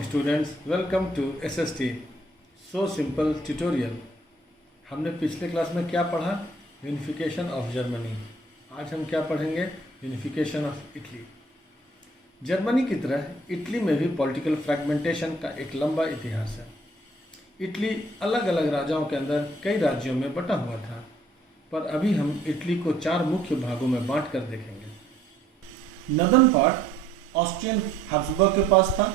Morning students, welcome to SST so simple tutorial. हमने पिछले class में क्या पढ़ा? Unification of Germany. आज हम क्या पढ़ेंगे? Unification of Italy. जर्मनी की तरह इटली में भी पॉलिटिकल फ्रैगमेंटेशन का एक लंबा इतिहास है। इटली अलग अलग राजाओं के अंदर कई राज्यों में बटा हुआ था, पर अभी हम इटली को 4 मुख्य भागों में बांट कर देखेंगे। नॉर्दर्न पार्ट ऑस्ट्रियन हैब्सबर्ग के पास था।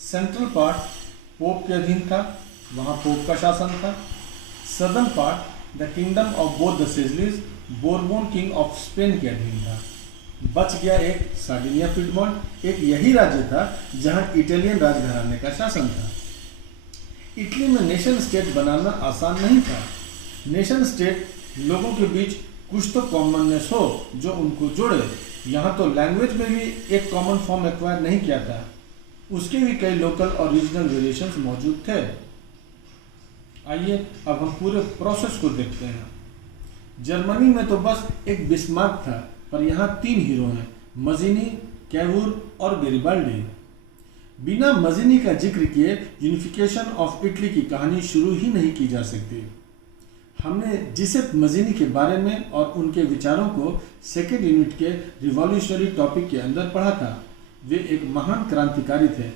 सेंट्रल पार्ट पोप के अधीन था, वहाँ पोप का शासन था। Southern part the kingdom of both the Sicilies, Bourbon king of Spain के अधीन था। बच गया एक सार्डिनिया पीडमोंट, एक यही राज्य था जहाँ इटालियन राजघराने का शासन था। इटली में नेशन स्टेट बनाना आसान नहीं था। नेशन स्टेट लोगों के बीच कुछ तो कॉमननेस हो जो उनको जोड़े। यहाँ तो लैंग्वेज में भी एक कॉमन फॉर्म एक्वायर नहीं किया था, उसके भी कई लोकल और रीजनल वेरिएशंस मौजूद थे। आइए अब हम पूरे प्रोसेस को देखते हैं। जर्मनी में तो बस एक बिस्मार्क था, पर यहाँ 3 हीरो हैं, मजीनी, कैवूर और गैरिबाल्डी। बिना मजीनी का जिक्र किए यूनिफिकेशन ऑफ इटली की कहानी शुरू ही नहीं की जा सकती। हमने जिसेप मजीनी के बारे में और उनके विचारों को सेकेंड यूनिट के रिवॉल्यूशनरी टॉपिक के अंदर पढ़ा था। वे एक महान क्रांतिकारी थे।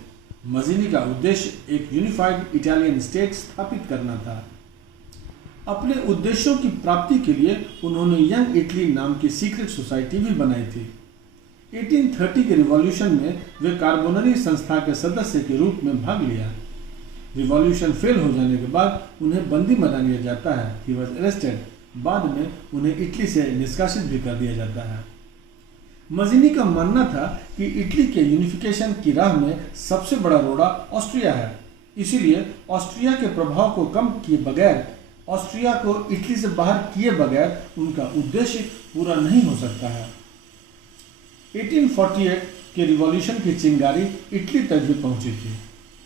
मजीनी का उद्देश्य एक यूनिफाइड इटालियन स्टेट स्थापित करना था। अपने उद्देश्यों की प्राप्ति के लिए उन्होंने यंग इटली नाम की सीक्रेट सोसाइटी भी बनाई थी। 1830 के रिवॉल्यूशन में वे कार्बोनरी संस्था के सदस्य के रूप में भाग लिया। रिवॉल्यूशन फेल हो जाने के बाद उन्हें बंदी बना लिया जाता है। He was arrested. बाद में उन्हें इटली से निष्कासित भी कर दिया जाता है। मजीनी का मानना था कि इटली के यूनिफिकेशन की राह में सबसे बड़ा रोड़ा ऑस्ट्रिया है, इसीलिए ऑस्ट्रिया के प्रभाव को कम किए बगैर, ऑस्ट्रिया को इटली से बाहर किए बगैर उनका उद्देश्य पूरा नहीं हो सकता है। 1848 के रिवॉल्यूशन की चिंगारी इटली तक भी पहुंची थी।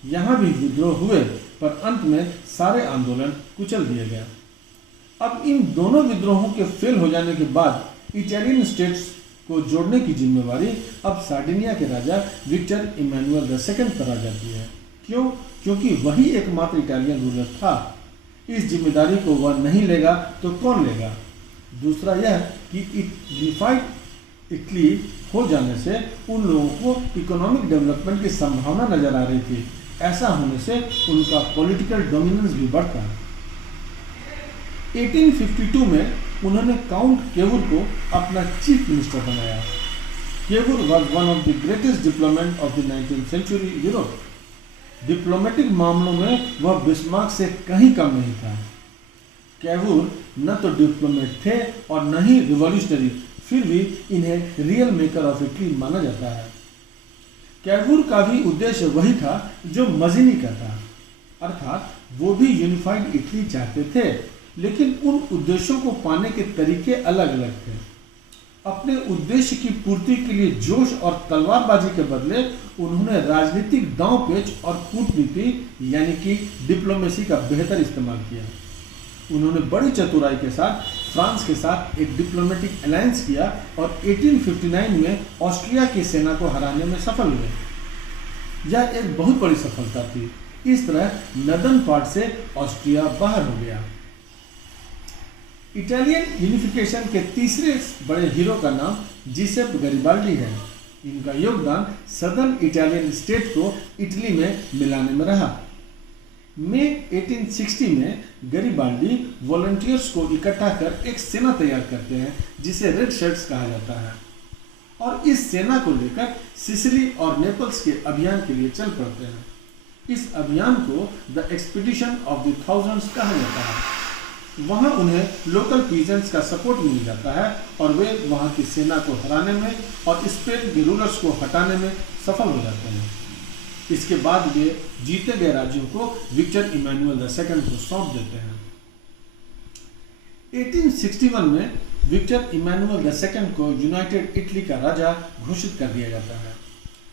यहाँ भी विद्रोह हुए, पर अंत में सारे आंदोलन कुचल दिए गए। अब इन दोनों विद्रोहों के फेल हो जाने के बाद इटालियन स्टेट्स को जोड़ने की जिम्मेवारी अब सार्डिनिया के राजा विक्टर इमैनुअल II पर आ जाती है। क्यों? क्योंकि वही एकमात्र इटालियन रूलर था। इस जिम्मेदारी को वह नहीं लेगा तो कौन लेगा? दूसरा यह कि यूनिफाइड इटली हो जाने से उन लोगों को इकोनॉमिक डेवलपमेंट की संभावना नजर आ रही थी। ऐसा होने से उनका पॉलिटिकल डोमिनेंस भी बढ़ता। 1852 में उन्होंने काउंट केवूर को अपना चीफ मिनिस्टर बनाया। Cavour was one of the greatest diplomat of the 19th century Europe. Diplomatic मामलों में वह बिस्मार्क से कहीं कम नहीं था। केवूर न तो डिप्लोमेट थे और न ही रिवॉल्यूशनरी, फिर भी इन्हें रियल मेकर ऑफ इटली माना जाता है। केवूर का भी उद्देश्य वही था जो मजीनी का था, अर्थात वो भी यूनिफाइड इटली चाहते थे, लेकिन उन उद्देश्यों को पाने के तरीके अलग अलग थे। अपने उद्देश्य की पूर्ति के लिए जोश और तलवारबाजी के बदले उन्होंने राजनीतिक दांव पेच और कूटनीति यानी कि डिप्लोमेसी का बेहतर इस्तेमाल किया। उन्होंने बड़ी चतुराई के साथ फ्रांस के साथ एक डिप्लोमेटिक अलायंस किया और 1859 में ऑस्ट्रिया की सेना को हराने में सफल हुए। यह एक बहुत बड़ी सफलता थी। इस तरह नॉर्दर्न पार्ट से ऑस्ट्रिया बाहर हो गया। इटालियन यूनिफिकेशन के तीसरे बड़े हीरो का नाम जीसेप गैरिबाल्डी है। इनका योगदान सदर्न इटालियन स्टेट को इटली में मिलाने में रहा। मई 1860 में गैरिबाल्डी वॉलंटियर्स को इकट्ठा कर एक सेना तैयार करते हैं जिसे रेड शर्ट्स कहा जाता है, और इस सेना को लेकर सिसिली और नेपल्स के अभियान के लिए चल पड़ते हैं। इस अभियान को the expedition of the thousands कहा जाता है। वहाँ उन्हें लोकल पीजेंट्स का सपोर्ट मिल जाता है और वे वहाँ की सेना को हराने में और स्पेन के रूलर्स को हटाने में सफल हो जाते हैं। इसके बाद वे जीते गए राज्यों को विक्टर इमैनुअल II को सौंप देते हैं। 1861 में विक्टर इमैनुअल II को यूनाइटेड इटली का राजा घोषित कर दिया जाता है।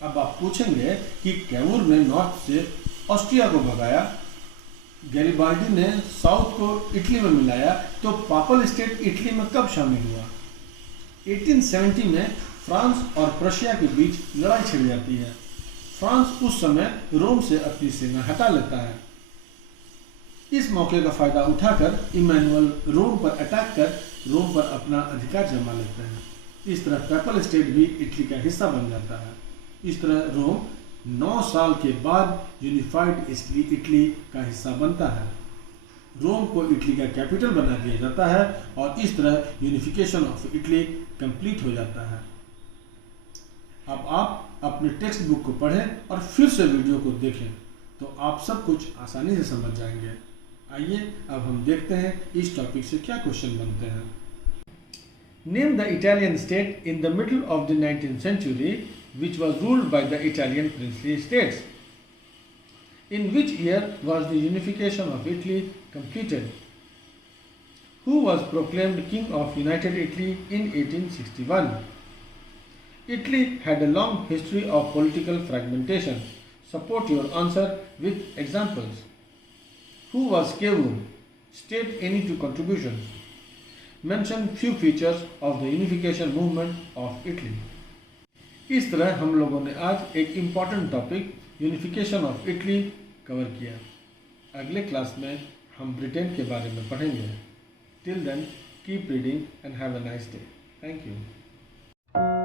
अब आप पूछेंगे कि कैवूर ने नॉर्थ से ऑस्ट्रिया को भगाया, गैरिबाल्डी ने साउथ को इटली में मिलाया, तो पापल स्टेट इटली में कब शामिल हुआ? 1870 में फ्रांस और प्रशिया के बीच लड़ाई छिड़ जाती है। फ्रांस उस समय रोम से अपनी सेना हटा लेता है। इस मौके का फायदा उठाकर इमैनुअल रोम पर अटैक कर रोम पर अपना अधिकार जमा लेते हैं। इस तरह पेपल स्टेट भी इटली का हिस्सा बन जाता है। इस तरह रोम 9 साल के बाद यूनिफाइड इटली का हिस्सा बनता है। रोम को इटली का कैपिटल बना दिया जाता है और इस तरह यूनिफिकेशन ऑफ इटली कंप्लीट हो जाता है। अब आप अपने टेक्स्ट बुक को पढ़ें और फिर से वीडियो को देखें तो आप सब कुछ आसानी से समझ जाएंगे। आइए अब हम देखते हैं इस टॉपिक से क्या क्वेश्चन बनते हैं। Name the Italian state in the middle of the 19th century which was ruled by the Italian princely states. In which year was the unification of Italy completed? Who was proclaimed King of United Italy in 1861? Italy had a long history of political fragmentation. Support your answer with examples. Who was Schiavone? State any two contributions. Mention few features of the unification movement of Italy. इस तरह हम लोगों ने आज एक important topic unification of Italy cover किया। अगले class में हम ब्रिटेन के बारे में पढ़ेंगे। Till then keep reading and have a nice day. Thank you.